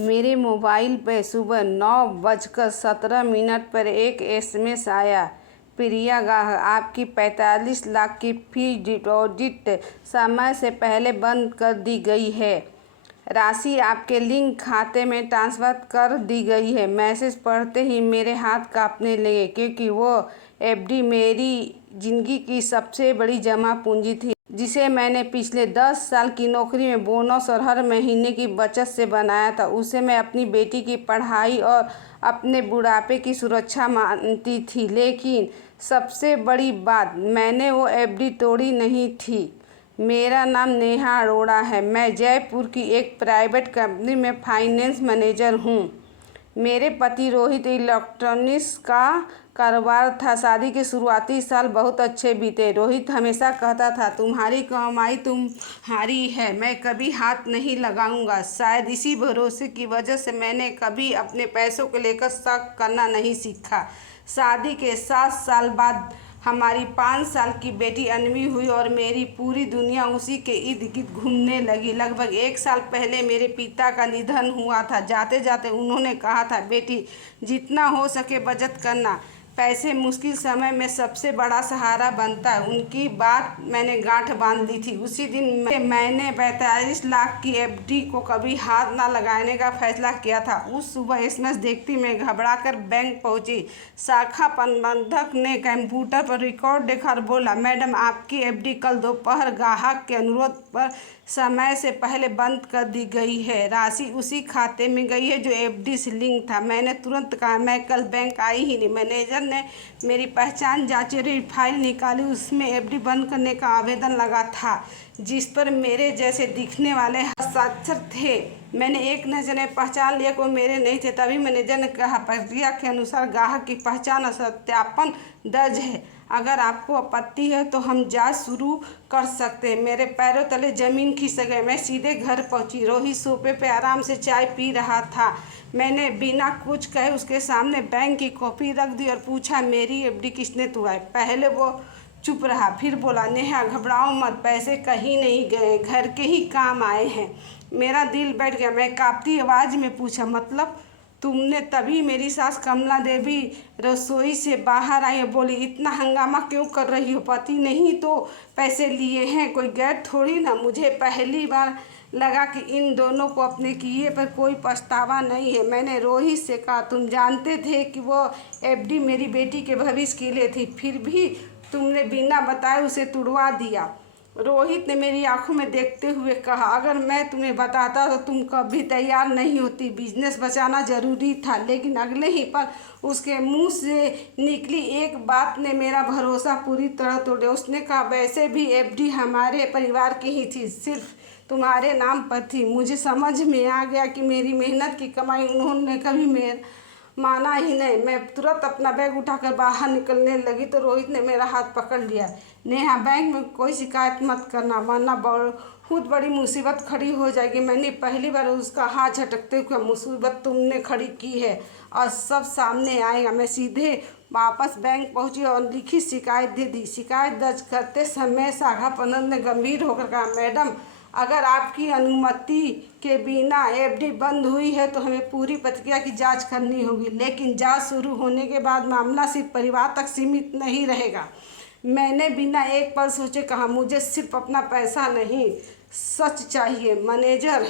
मेरे मोबाइल पर सुबह 9:17 पर एक एसएमएस आया। प्रिया गाहक, आपकी 45 लाख की फिक्स्ड डिपॉजिट समय से पहले बंद कर दी गई है। राशि आपके लिंक खाते में ट्रांसफ़र कर दी गई है। मैसेज पढ़ते ही मेरे हाथ कांपने लगे, क्योंकि वो एफडी मेरी ज़िंदगी की सबसे बड़ी जमा पूंजी थी, जिसे मैंने पिछले 10 साल की नौकरी में बोनस और हर महीने की बचत से बनाया था। उसे मैं अपनी बेटी की पढ़ाई और अपने बुढ़ापे की सुरक्षा मानती थी। लेकिन सबसे बड़ी बात, मैंने वो एफडी तोड़ी नहीं थी। मेरा नाम नेहा अरोड़ा है। मैं जयपुर की एक प्राइवेट कंपनी में फाइनेंस मैनेजर हूँ। मेरे पति रोहित इलेक्ट्रॉनिक्स का कारोबार था। शादी के शुरुआती साल बहुत अच्छे बीते। रोहित हमेशा कहता था, तुम्हारी कमाई तुम्हारी है, मैं कभी हाथ नहीं लगाऊंगा। शायद इसी भरोसे की वजह से मैंने कभी अपने पैसों को लेकर शक करना नहीं सीखा। शादी के 7 साल बाद हमारी 5 साल की बेटी अन्वी हुई और मेरी पूरी दुनिया उसी के इर्द गिर्द घूमने लगी। लगभग 1 साल पहले मेरे पिता का निधन हुआ था। जाते जाते उन्होंने कहा था, बेटी, जितना हो सके बचत करना, पैसे मुश्किल समय में सबसे बड़ा सहारा बनता है। उनकी बात मैंने गांठ बांध ली थी। उसी दिन मैंने 45 लाख की एफडी को कभी हाथ ना लगाने का फैसला किया था। उस सुबह एसएमएस देखती मैं घबराकर बैंक पहुंची। शाखा प्रबंधक ने कंप्यूटर पर रिकॉर्ड देखा और बोला, मैडम, आपकी एफडी कल दोपहर ग्राहक के अनुरोध पर समय से पहले बंद कर दी गई है। राशि उसी खाते में गई है जो एफडी से लिंक था। मैंने तुरंत कहा, मैं कल बैंक आई ही नहीं। मैनेजर ने मेरी पहचान जांची और फाइल निकाली। उसमें एफडी बंद करने का आवेदन लगा था, जिस पर मेरे जैसे दिखने वाले हस्ताक्षर थे। मैंने एक नज़र में पहचान लिया कि वो मेरे नहीं थे। तभी मैनेजर ने कहा, प्रक्रिया के अनुसार ग्राहक की पहचान और सत्यापन दर्ज है। अगर आपको आपत्ति है तो हम जांच शुरू कर सकते हैं। मेरे पैरों तले जमीन खिसक गई। मैं सीधे घर पहुंची। रोहित सोफे पे आराम से चाय पी रहा था। मैंने बिना कुछ कहे उसके सामने बैंक की कॉपी रख दी और पूछा, मेरी एफडी किसने तोड़ा है? पहले वो चुप रहा, फिर बोला, नेहा, घबराओ मत, पैसे कहीं नहीं गए, घर के ही काम आए हैं। मेरा दिल बैठ गया। मैं कांपती आवाज़ में पूछा, मतलब? तुमने? तभी मेरी सास कमला देवी रसोई से बाहर आई और बोली, इतना हंगामा क्यों कर रही हो? पति नहीं तो पैसे लिए हैं, कोई गैर थोड़ी ना। मुझे पहली बार लगा कि इन दोनों को अपने किए पर कोई पछतावा नहीं है। मैंने रोहित से कहा, तुम जानते थे कि वो एफडी मेरी बेटी के भविष्य के लिए थी, फिर भी तुमने बिना बताए उसे तुड़वा दिया। रोहित ने मेरी आंखों में देखते हुए कहा, अगर मैं तुम्हें बताता तो तुम कभी तैयार नहीं होती। बिजनेस बचाना जरूरी था। लेकिन अगले ही पल उसके मुंह से निकली एक बात ने मेरा भरोसा पूरी तरह तोड़ दिया। उसने कहा, वैसे भी एफडी हमारे परिवार की ही थी, सिर्फ तुम्हारे नाम पर थी। मुझे समझ में आ गया कि मेरी मेहनत की कमाई उन्होंने कभी माना ही नहीं। मैं तुरंत अपना बैग उठाकर बाहर निकलने लगी तो रोहित ने मेरा हाथ पकड़ लिया। नेहा, बैंक में कोई शिकायत मत करना, वरना बहुत बड़ी मुसीबत खड़ी हो जाएगी। मैंने पहली बार उसका हाथ झटकते हुए, मुसीबत तुमने खड़ी की है और सब सामने आएगा। मैं सीधे वापस बैंक पहुंची और लिखित शिकायत दे दी। शिकायत दर्ज करते समय शाखा प्रबंधक ने गंभीर होकर कहा, मैडम, अगर आपकी अनुमति के बिना एफडी बंद हुई है तो हमें पूरी प्रक्रिया की जांच करनी होगी। लेकिन जांच शुरू होने के बाद मामला सिर्फ परिवार तक सीमित नहीं रहेगा। मैंने बिना एक पल सोचे कहा, मुझे सिर्फ अपना पैसा नहीं, सच चाहिए। मैनेजर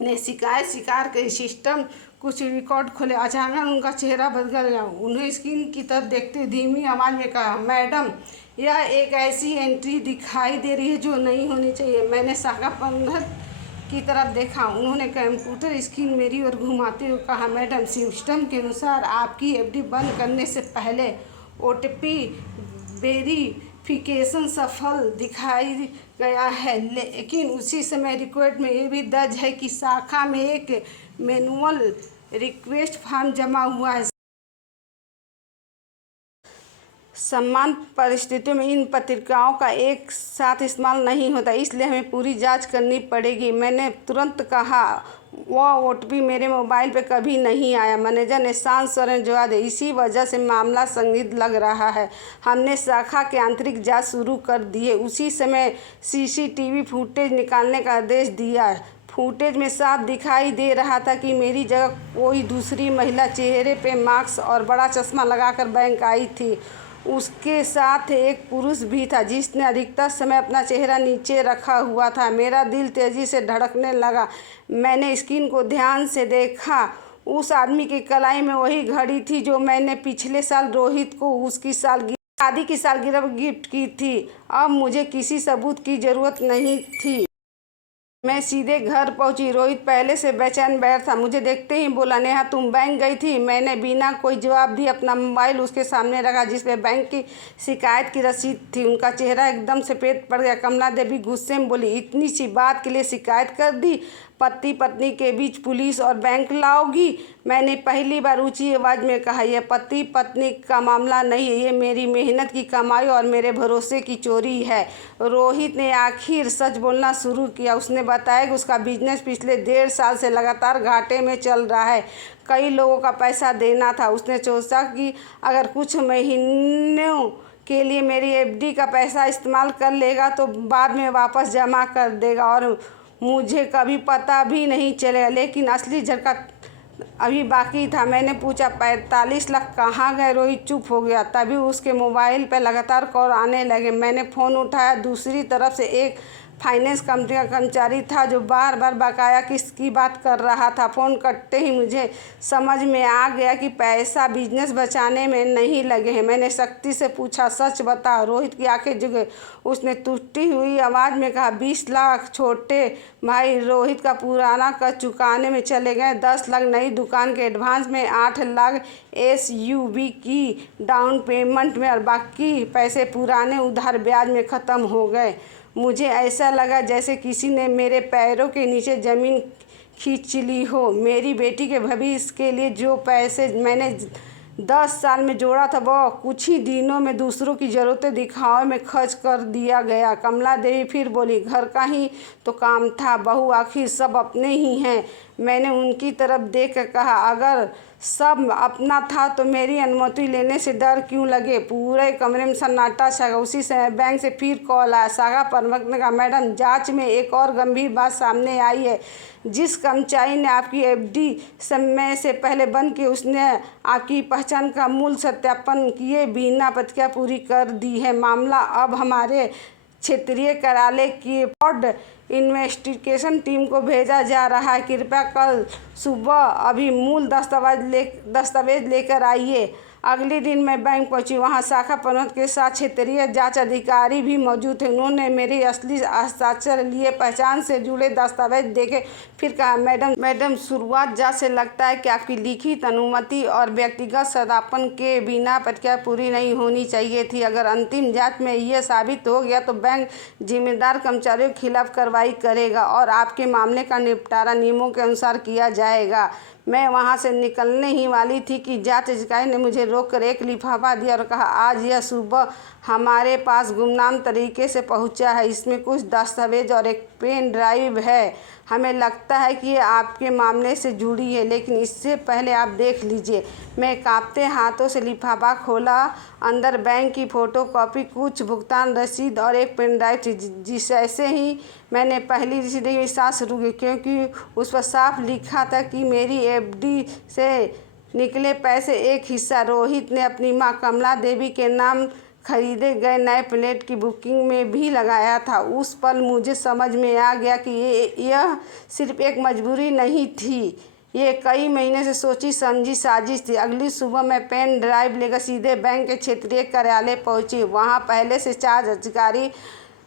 ने शिकायत स्वीकार करी। सिस्टम कुछ रिकॉर्ड खोले। अचानक उनका चेहरा बदल गया। उन्हें स्क्रीन की तरफ देखते हुए धीमी आवाज़ में कहा, मैडम, यह एक ऐसी एंट्री दिखाई दे रही है जो नहीं होनी चाहिए। मैंने शाखा प्रबंधक की तरफ देखा। उन्होंने कंप्यूटर स्क्रीन मेरी ओर घुमाते हुए कहा, मैडम, सिस्टम के अनुसार आपकी एफडी बंद करने से पहले ओटीपी वेरिफिकेशन सफल दिखाई गया है। लेकिन उसी समय रिकॉर्ड में ये भी दर्ज है कि शाखा में एक मैनुअल रिक्वेस्ट फॉर्म जमा हुआ है। समान परिस्थितियों में इन पत्रिकाओं का एक साथ इस्तेमाल नहीं होता, इसलिए हमें पूरी जांच करनी पड़ेगी। मैंने तुरंत कहा, वह ओटीपी मेरे मोबाइल पे कभी नहीं आया। मैनेजर ने शांत स्वर में जवाब दिया, इसी वजह से मामला संदिग्ध लग रहा है। हमने शाखा के आंतरिक जांच शुरू कर दी है। उसी समय सीसीटीवी फुटेज निकालने का आदेश दिया। फुटेज में साफ दिखाई दे रहा था कि मेरी जगह कोई दूसरी महिला चेहरे पे मास्क और बड़ा चश्मा लगाकर बैंक आई थी। उसके साथ एक पुरुष भी था जिसने अधिकतर समय अपना चेहरा नीचे रखा हुआ था। मेरा दिल तेज़ी से धड़कने लगा। मैंने स्क्रीन को ध्यान से देखा। उस आदमी की कलाई में वही घड़ी थी जो मैंने पिछले साल रोहित को उसकी शादी की सालगिरह गिफ्ट की थी। अब मुझे किसी सबूत की ज़रूरत नहीं थी। मैं सीधे घर पहुंची। रोहित पहले से बेचैन बैठ था। मुझे देखते ही बोला, नेहा तुम बैंक गई थी? मैंने बिना कोई जवाब दिए अपना मोबाइल उसके सामने रखा जिसमें बैंक की शिकायत की रसीद थी। उनका चेहरा एकदम सफ़ेद पड़ गया। कमला देवी गुस्से में बोली, इतनी सी बात के लिए शिकायत कर दी? पति पत्नी के बीच पुलिस और बैंक लाओगी? मैंने पहली बार ऊंची आवाज़ में कहा, यह पति पत्नी का मामला नहीं है, ये मेरी मेहनत की कमाई और मेरे भरोसे की चोरी है। रोहित ने आखिर सच बोलना शुरू किया। उसने बताया कि उसका बिजनेस पिछले 1.5 साल से लगातार घाटे में चल रहा है। कई लोगों का पैसा देना था। उसने सोचा कि अगर कुछ महीनों के लिए मेरी एफडी का पैसा इस्तेमाल कर लेगा तो बाद में वापस जमा कर देगा और मुझे कभी पता भी नहीं चलेगा। लेकिन असली झटका अभी बाकी था। मैंने पूछा, 45 लाख कहाँ गए? रोहित चुप हो गया। तभी उसके मोबाइल पर लगातार कॉल आने लगे। मैंने फ़ोन उठाया। दूसरी तरफ से एक फाइनेंस कंपनी का कर्मचारी था जो बार बार बकाया किस्त की बात कर रहा था। फ़ोन कटते ही मुझे समझ में आ गया कि पैसा बिजनेस बचाने में नहीं लगे हैं। मैंने सख्ती से पूछा, सच बता। रोहित की आंखें झुक गई। उसने टूटी हुई आवाज़ में कहा, 20 लाख छोटे भाई रोहित का पुराना कर्ज चुकाने में चले गए। 10 लाख नई दुकान के एडवांस में, 8 लाख एसयूवी की डाउन पेमेंट में और बाकी पैसे पुराने उधार ब्याज में ख़त्म हो गए। मुझे ऐसा लगा जैसे किसी ने मेरे पैरों के नीचे ज़मीन खींच ली हो। मेरी बेटी के भविष्य के लिए जो पैसे मैंने 10 साल में जोड़ा था वो कुछ ही दिनों में दूसरों की ज़रूरतें दिखावे में खर्च कर दिया गया। कमला देवी फिर बोली, घर का ही तो काम था बहू, आखिर सब अपने ही हैं। मैंने उनकी तरफ देख कर कहा, अगर सब अपना था तो मेरी अनुमति लेने से डर क्यों लगे? पूरे कमरे में सन्नाटा छा गया। उसी समय बैंक से फिर कॉल आया। शाखा प्रबंधक ने कहा, मैडम जांच में एक और गंभीर बात सामने आई है। जिस कर्मचारी ने आपकी एफडी समय से पहले बंद की, उसने आपकी पहचान का मूल सत्यापन किए बिना प्रतिक्रिया पूरी कर दी है। मामला अब हमारे क्षेत्रीय कार्यालय की फ्रॉड इन्वेस्टिगेशन टीम को भेजा जा रहा है। कृपया कल सुबह अभी मूल दस्तावेज लेकर आइए। अगले दिन मैं बैंक पहुंची। वहां शाखा प्रबंधक के साथ क्षेत्रीय जांच अधिकारी भी मौजूद थे। उन्होंने मेरी असली हस्ताक्षर लिए, पहचान से जुड़े दस्तावेज देखे, फिर कहा, मैडम शुरुआत जांच से लगता है कि आपकी लिखित अनुमति और व्यक्तिगत सत्यापन के बिना प्रक्रिया पूरी नहीं होनी चाहिए थी। अगर अंतिम जांच में यह साबित हो गया तो बैंक जिम्मेदार कर्मचारियों के खिलाफ कार्रवाई करेगा और आपके मामले का निपटारा नियमों के अनुसार किया जाएगा। मैं वहां से निकलने ही वाली थी कि जांच अधिकारी ने मुझे रोककर एक लिफाफा दिया और कहा, आज यह सुबह हमारे पास गुमनाम तरीके से पहुंचा है। इसमें कुछ दस्तावेज और एक पेन ड्राइव है। हमें लगता है कि ये आपके मामले से जुड़ी है, लेकिन इससे पहले आप देख लीजिए। मैं कांपते हाथों से लिफाफा खोला। अंदर बैंक की फ़ोटोकॉपी, कुछ भुगतान रसीद और एक पेन ड्राइव थी। जैसे ही मैंने पहली रसीद देखी, सांस रुक गई, क्योंकि उस पर साफ लिखा था कि मेरी एफडी से निकले पैसे एक हिस्सा रोहित ने अपनी मां कमला देवी के नाम खरीदे गए नए फ्लैट की बुकिंग में भी लगाया था। उस पल मुझे समझ में आ गया कि यह सिर्फ एक मजबूरी नहीं थी, ये कई महीने से सोची समझी साजिश थी। अगली सुबह मैं पेन ड्राइव लेकर सीधे बैंक के क्षेत्रीय कार्यालय पहुंची। वहां पहले से 4 अधिकारी,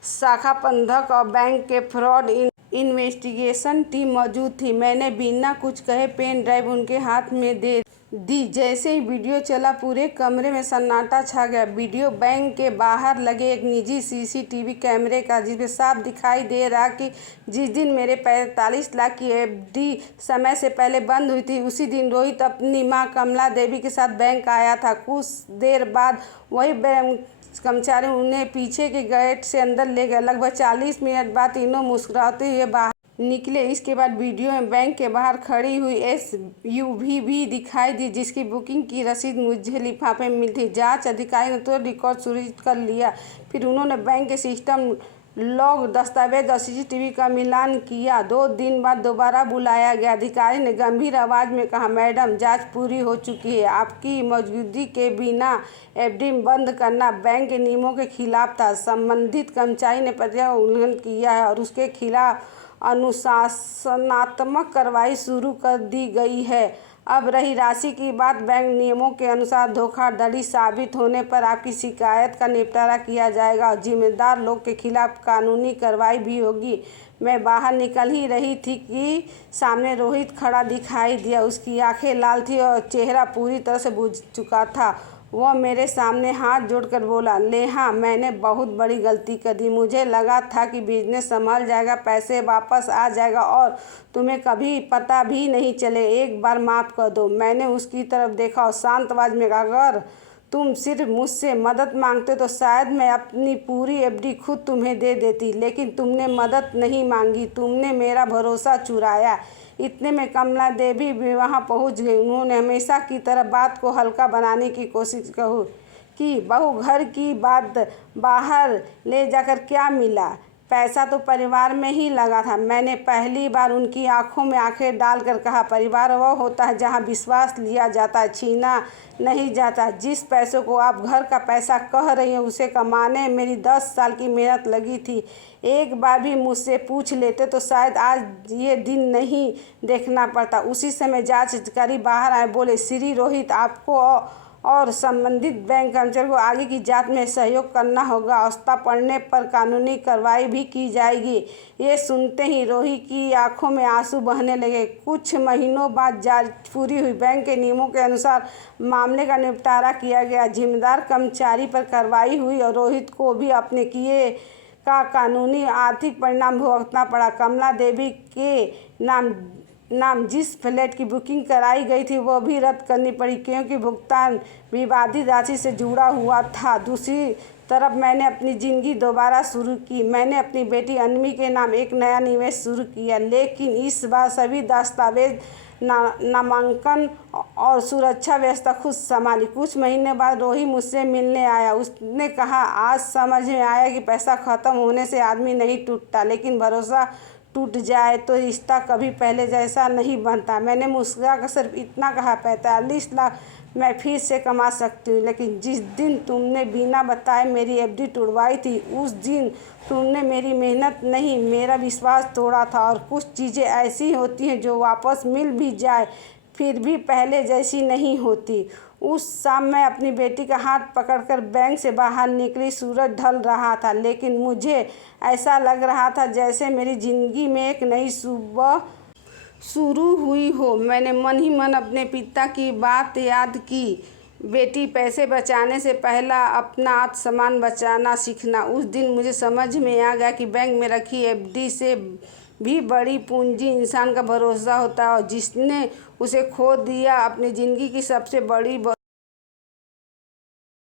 शाखा प्रबंधक और बैंक के फ्रॉड इन्वेस्टिगेशन टीम मौजूद थी। मैंने बिना कुछ कहे पेन ड्राइव उनके हाथ में दे दी। जैसे ही वीडियो चला, पूरे कमरे में सन्नाटा छा गया। वीडियो बैंक के बाहर लगे एक निजी सीसीटीवी कैमरे का, जिसमें साफ दिखाई दे रहा कि जिस दिन मेरे 45 लाख की एफडी समय से पहले बंद हुई थी, उसी दिन रोहित अपनी मां कमला देवी के साथ बैंक आया था। कुछ देर बाद वही बैंक कर्मचारी उन्हें पीछे के गेट से अंदर ले गया। लगभग 40 मिनट बाद तीनों मुस्कुराते हुए बाहर निकले। इसके बाद वीडियो में बैंक के बाहर खड़ी हुई एसयूवी भी दिखाई दी, जिसकी बुकिंग की रसीद मुझे लिफाफे में मिली थी। जांच अधिकारी ने तो रिकॉर्ड सुरक्षित कर लिया। फिर उन्होंने बैंक के सिस्टम लॉग दस्तावेज और सीसीटीवी का मिलान किया। 2 दिन बाद दोबारा बुलाया गया। अधिकारी ने गंभीर आवाज़ में कहा, मैडम, जांच पूरी हो चुकी है। आपकी मौजूदगी के बिना एफडी बंद करना बैंक के नियमों के खिलाफ था। संबंधित कर्मचारी ने प्रतिज्ञा का उल्लंघन किया है और उसके खिलाफ अनुशासनात्मक कार्रवाई शुरू कर दी गई है। अब रही राशि की बात, बैंक नियमों के अनुसार धोखाधड़ी साबित होने पर आपकी शिकायत का निपटारा किया जाएगा और जिम्मेदार लोग के खिलाफ कानूनी कार्रवाई भी होगी। मैं बाहर निकल ही रही थी कि सामने रोहित खड़ा दिखाई दिया। उसकी आंखें लाल थी और चेहरा पूरी तरह से बुझ चुका था। वह मेरे सामने हाथ जोड़कर बोला, नेहा, मैंने बहुत बड़ी गलती कर दी। मुझे लगा था कि बिजनेस संभल जाएगा, पैसे वापस आ जाएगा और तुम्हें कभी पता भी नहीं चले। एक बार माफ़ कर दो। मैंने उसकी तरफ देखा और शांत आवाज़ में कहा, अगर तुम सिर्फ मुझसे मदद मांगते तो शायद मैं अपनी पूरी एफडी खुद तुम्हें दे देती, लेकिन तुमने मदद नहीं मांगी, तुमने मेरा भरोसा चुराया। इतने में कमला देवी भी वहाँ पहुँच गई। उन्होंने हमेशा की तरह बात को हल्का बनाने की कोशिश की। बहू, घर की बात बाहर ले जाकर क्या मिला? पैसा तो परिवार में ही लगा था। मैंने पहली बार उनकी आंखों में आंखें डालकर कहा, परिवार वह होता है जहाँ विश्वास लिया जाता है, छीना नहीं जाता। जिस पैसों को आप घर का पैसा कह रही हैं, उसे कमाने मेरी 10 साल की मेहनत लगी थी। एक बार भी मुझसे पूछ लेते तो शायद आज ये दिन नहीं देखना पड़ता। उसी समय जांच अधिकारी बाहर आए, बोले, श्री रोहित, आपको और संबंधित बैंक कर्मचारी को आगे की जांच में सहयोग करना होगा। आवश्यकता पड़ने पर कानूनी कार्रवाई भी की जाएगी। ये सुनते ही रोहित की आंखों में आंसू बहने लगे। कुछ महीनों बाद जांच पूरी हुई। बैंक के नियमों के अनुसार मामले का निपटारा किया गया। जिम्मेदार कर्मचारी पर कार्रवाई हुई और रोहित को भी अपने किए का कानूनी आर्थिक परिणाम भुगतना पड़ा। कमला देवी के नाम जिस फ्लैट की बुकिंग कराई गई थी वह भी रद्द करनी पड़ी, क्योंकि भुगतान विवादित राशि से जुड़ा हुआ था। दूसरी तरफ मैंने अपनी ज़िंदगी दोबारा शुरू की। मैंने अपनी बेटी अन्वी के नाम एक नया निवेश शुरू किया, लेकिन इस बार सभी दस्तावेज, नामांकन और सुरक्षा व्यवस्था खुद संभाली। कुछ महीने बाद रोहित मुझसे मिलने आया। उसने कहा, आज समझ में आया कि पैसा ख़त्म होने से आदमी नहीं टूटता, लेकिन भरोसा टूट जाए तो रिश्ता कभी पहले जैसा नहीं बनता। मैंने मुस्कुराकर सिर्फ इतना कहा, 45 लाख मैं फिर से कमा सकती हूँ, लेकिन जिस दिन तुमने बिना बताए मेरी एफडी तुड़वाई थी, उस दिन तुमने मेरी मेहनत नहीं, मेरा विश्वास तोड़ा था। और कुछ चीज़ें ऐसी होती हैं जो वापस मिल भी जाए फिर भी पहले जैसी नहीं होती। उस शाम मैं अपनी बेटी का हाथ पकड़कर बैंक से बाहर निकली। सूरज ढल रहा था, लेकिन मुझे ऐसा लग रहा था जैसे मेरी ज़िंदगी में एक नई सुबह शुरू हुई हो। मैंने मन ही मन अपने पिता की बात याद की, बेटी, पैसे बचाने से पहला अपना आत्मसम्मान बचाना सीखना। उस दिन मुझे समझ में आ गया कि बैंक में रखी एफडी से भी बड़ी पूंजी इंसान का भरोसा होता है, और जिसने उसे खो दिया अपनी ज़िंदगी की सबसे बड़ी